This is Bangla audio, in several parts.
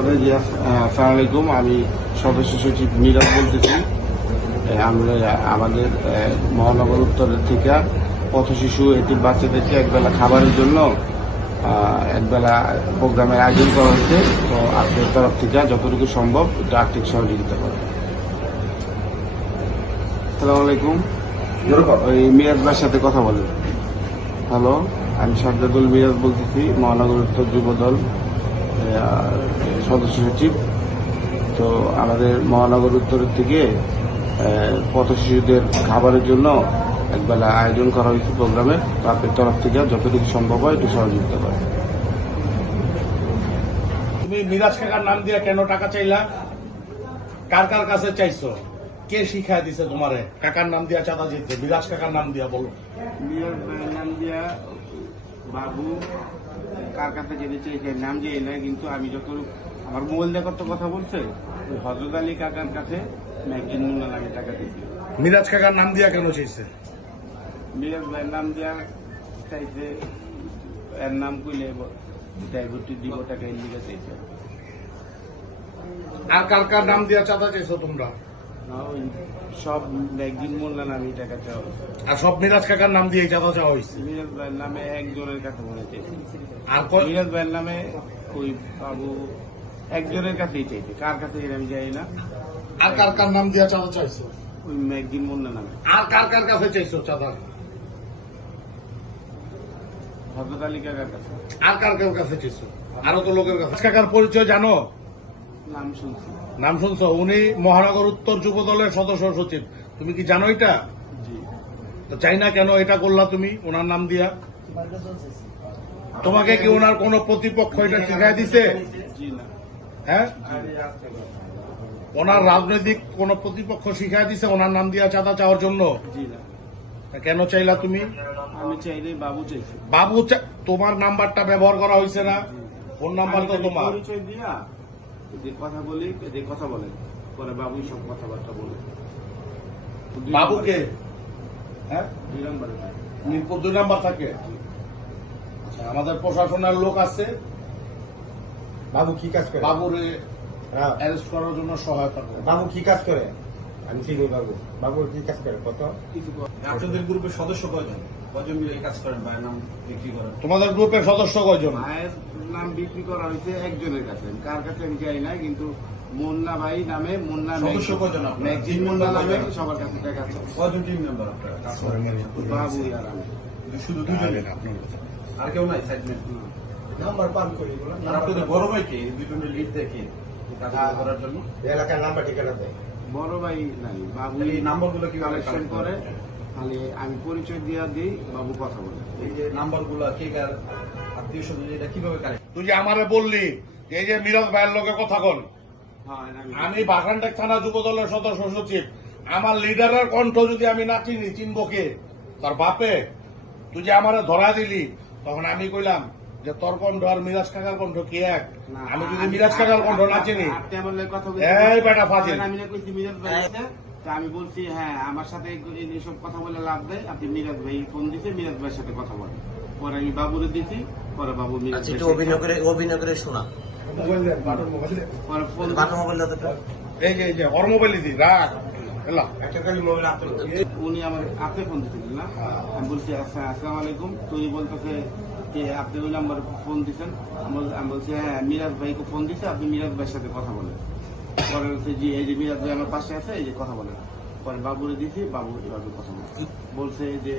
বলে যে আসসালামু আলাইকুম, আমি সদস্য সচিব মিরাজ বলতেছি। আমরা আমাদের মহানগর উত্তরের থেকে পথ শিশু এটি বাচ্চাদেরকে একবেলা খাবারের জন্য একবেলা প্রোগ্রামের আয়োজন করা হয়েছে। তো আপনার তরফ থেকে যতটুকু সম্ভব একটু আর্থিক সহযোগিতা করে। আসসালামু আলাইকুম, ওই মিরাজ ভাইয়ের সাথে কথা বলেন। হ্যালো, আমি সাজ্জাদুল মিরাজ বলতেছি, মহানগর উত্তর যুবদল সদস্য সচিব। তো আমাদের মহানগর উত্তরের থেকে পথ শিশুদের খাবারের জন্য একবেলা আয়োজন করা হয়েছে প্রোগ্রামের। তো আপনার তরফ থেকে যতটুকু সম্ভব হয় একটু সহযোগিতা করে। তুমি মিরাজ কাকার নাম দিয়া কেন টাকা চাইলা? কার কার কাছে চাইছো? কে শিখাই দিছে তোমারে কাকার নাম দিয়া চাঁদা যেতে? মিরাজ কাকার নাম দিয়া বলো। মিরাজ ভাইয়ের নাম দিয়া বাবু কার কাছে যেতে চাইছে নাম যে না, কিন্তু আমি যতটুকু আমার মোবাইল দেখার তো কথা বলছে, ওই হজরত আলী কাকার কাছে ম্যাগজিন মুন্না নামে টাকা দিয়েছে। মিরাজ কাকার নাম দিয়া কেন চাইছে? মিরাজ ভাইয়ের নাম দিয়া চাইছে, এর নাম কইলে ড্রাইভারটি দিব টাকা এর লিগে চাইছে। আর কার কার নাম দিয়া চাঁদা চাইছো তোমরা? না, ওই সব ম্যাগজিন মুন্না নামে টাকা চাওয়া হয়েছে। আর সব মিরাজ কাকার নাম দিয়ে চাঁদা চাওয়া হয়েছে। মিরাজ ভাইয়ের নামে একজনের কাছে মনে চাইছে। আর মিরাজ ভাইয়ের নামে ওই বাবু একজনের কাছেই চাইছে, কার কাছে আমি যাই না। আর কার কার নাম দিয়া চাঁদা চাইছো? ওই ম্যাগজিন মুন্না নামে। আর কার কার কাছে চাইছো চাঁদা? হজরত আলী কাকার কাছে। আর কার কার কাছে চাইছো? আরো তো লোকের কাছে। মিরাজ কাকার পরিচয় জানো? নাম শুনছি। নাম শুনছো? উনি মহানগর উত্তর যুব দলের সদস্য সচিব। তুমি কি জানো এটা? জি। তো চাই না কেন এটা করলা তুমি ওনার নাম দিয়া? তোমাকে কি ওনার কোন প্রতিপক্ষ এটা শিখাই দিছে? জি না। হ্যাঁ, ওনার রাজনৈতিক কোন প্রতিপক্ষ শিখাই দিছে ওনার নাম দিয়া চাঁদা চাওয়ার জন্য? জি না। তা কেন চাইলা তুমি? আমি চাইলে বাবু চাইছি। বাবু তোমার নাম্বারটা ব্যবহার করা হয়েছে না? ফোন নাম্বার তো আমি তোমার। পরিচয় দিয়া যে কথা বলি, যে কথা বলে পরে বাবুই সব কথাবার্তা বলে। বাবুকে? হ্যাঁ, 2 নম্বরে। মিরপুর 2 নাম্বার থাকে। আচ্ছা, আমাদের প্রশাসনের লোক আছে, বাবু কি কাজ করে? বাবুরে হ্যাঁ। অ্যারেস্ট করার জন্য সহায়তা করে। বাবু কি কাজ করে? আমি চিনি বাবু। বাবু কি কাজ করে? কত? কিছু আপনাদের গ্রুপের সদস্য কয়জন? কয়জন মিলে এই কাজ করেন বা নাম বিক্রি করেন? তোমাদের গ্রুপের সদস্য কয়জন? মায়ের নাম বিক্রি করা হয়েছে একজনের কাছে, কার কাছে আমি যাই না, কিন্তু মুন্না ভাই নামে মুন্না সদস্য কয়জন আপনার? ম্যাগজিন মুন্না নামে সবার কাছে টাকা আছে। কয়জন টিম মেম্বার আপনারা কাজ করেন? বাবু আর আমি। শুধু দুজনে? আর কেউ নাই সাইডমেট? নাম্বার পান করি। আর আপনাদের বড় ভাইকে এই দুজনের লিড দেখে এই কাজগুলো করার জন্য? এলাকার নাম্বার ঠিকানা দেয়। বড় ভাই নাই, বাবু এই নাম্বারগুলো কিভাবে কালেকশন কালেক্ট করে, করে? খালি আমি পরিচয় দিয়া দিই, বাবু কথা বলে। এই যে নাম্বারগুলো কে কার আত্মীয় স্বজন এটা কিভাবে কালেক্ট? তুই যে আমারে বললি যে এই যে মিরাজ ভাইয়ের লোকের কথা কন, হ্যাঁ, আমি বাগানটেক থানা যুব দলের সদস্য সচিব। আমার লিডারের কণ্ঠ যদি আমি না চিনি, চিনবো কে? তার বাপে? তুই যে আমারে ধরা দিলি, তখন আমি কইলাম যে তোর কণ্ঠ আর মিরাজ কাকার কণ্ঠ কি এক? না, আমি যদি মিরাজ কাকার কণ্ঠ না চিনি, আপনি আমার লগে কথা এই বেটা ফাজিল। আমি না কইছি মিরাজ ভাই আছে, তা আমি বলছি হ্যাঁ আমার সাথে এইসব কথা বলে লাভ দেয়, আপনি মিরাজ ভাই ফোন দিছে, মিরাজ ভাইয়ের সাথে কথা বলেন। পরে আমি বাবুরে দিছি, পরে বাবু মিরাজ আচ্ছা, একটু ভাইয়ের অভিনয় করে শোনা। পরে ফোন বাটা মোবাইল দাও তো। এই যে ওর মোবাইল দিদি রাখ এলা। একটা খালি মোবাইল হাতে উনি আমার আপনি ফোন দিচ্ছিলেন না? আমি বলছি আসসালামু আলাইকুম। তো উনি বলতেছে যে আপনি ওই নাম্বারে ফোন দিচ্ছেন। আমি বলছি হ্যাঁ মিরাজ ভাইকে ফোন দিছে, আপনি মিরাজ ভাইয়ের সাথে কথা বলেন। পরে বলছে জি, এই যে মিরাজ ভাই আমার পাশে আছে, এই যে কথা বলেন। পরে বাবুরে দিছি, বাবু এভাবে কথা বলছে যে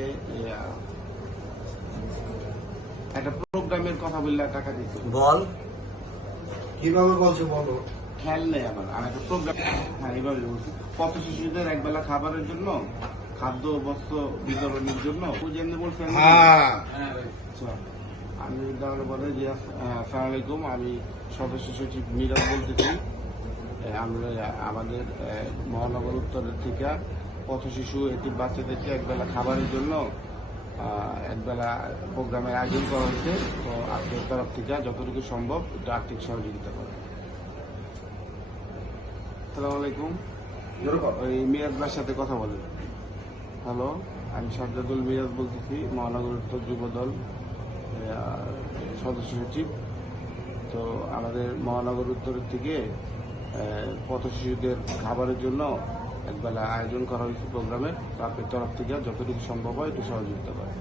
একটা প্রোগ্রামের কথা বললে টাকা দিচ্ছে। বল। কিভাবে বলছো বলো? খেয়াল নেই আমার, আমি একটা প্রোগ্রাম, হ্যাঁ এইভাবে বলছি, পথ শিশুদের একবেলা খাবারের জন্য, খাদ্য বস্ত্র বিতরণের জন্য ওই জন্য বলছেন। হ্যাঁ, আচ্ছা, আমি তাহলে বলে যে আসসালামু আলাইকুম, আমি সদস্য সচিব মিরাজ বলতেছি। আমরা আমাদের মহানগর উত্তরের থেকে পথ শিশু এটি বাচ্চাদেরকে একবেলা খাবারের জন্য একবেলা প্রোগ্রামের আয়োজন করা হয়েছে। তো আপনার তরফ থেকে যতটুকু সম্ভব একটু আর্থিক সহযোগিতা করে। আসসালামু আলাইকুম, ওই মিরাজ ভাইয়ের সাথে কথা বলেন। হ্যালো, আমি সাজ্জাদুল মিরাজ বলতেছি, মহানগর উত্তর যুব দল সদস্য সচিব। তো আমাদের মহানগর উত্তরের থেকে পথ শিশুদের খাবারের জন্য একবেলা আয়োজন করা হয়েছে প্রোগ্রামে। তো আপনার তরফ থেকে যতটুকু সম্ভব হয় একটু সহযোগিতা করেন।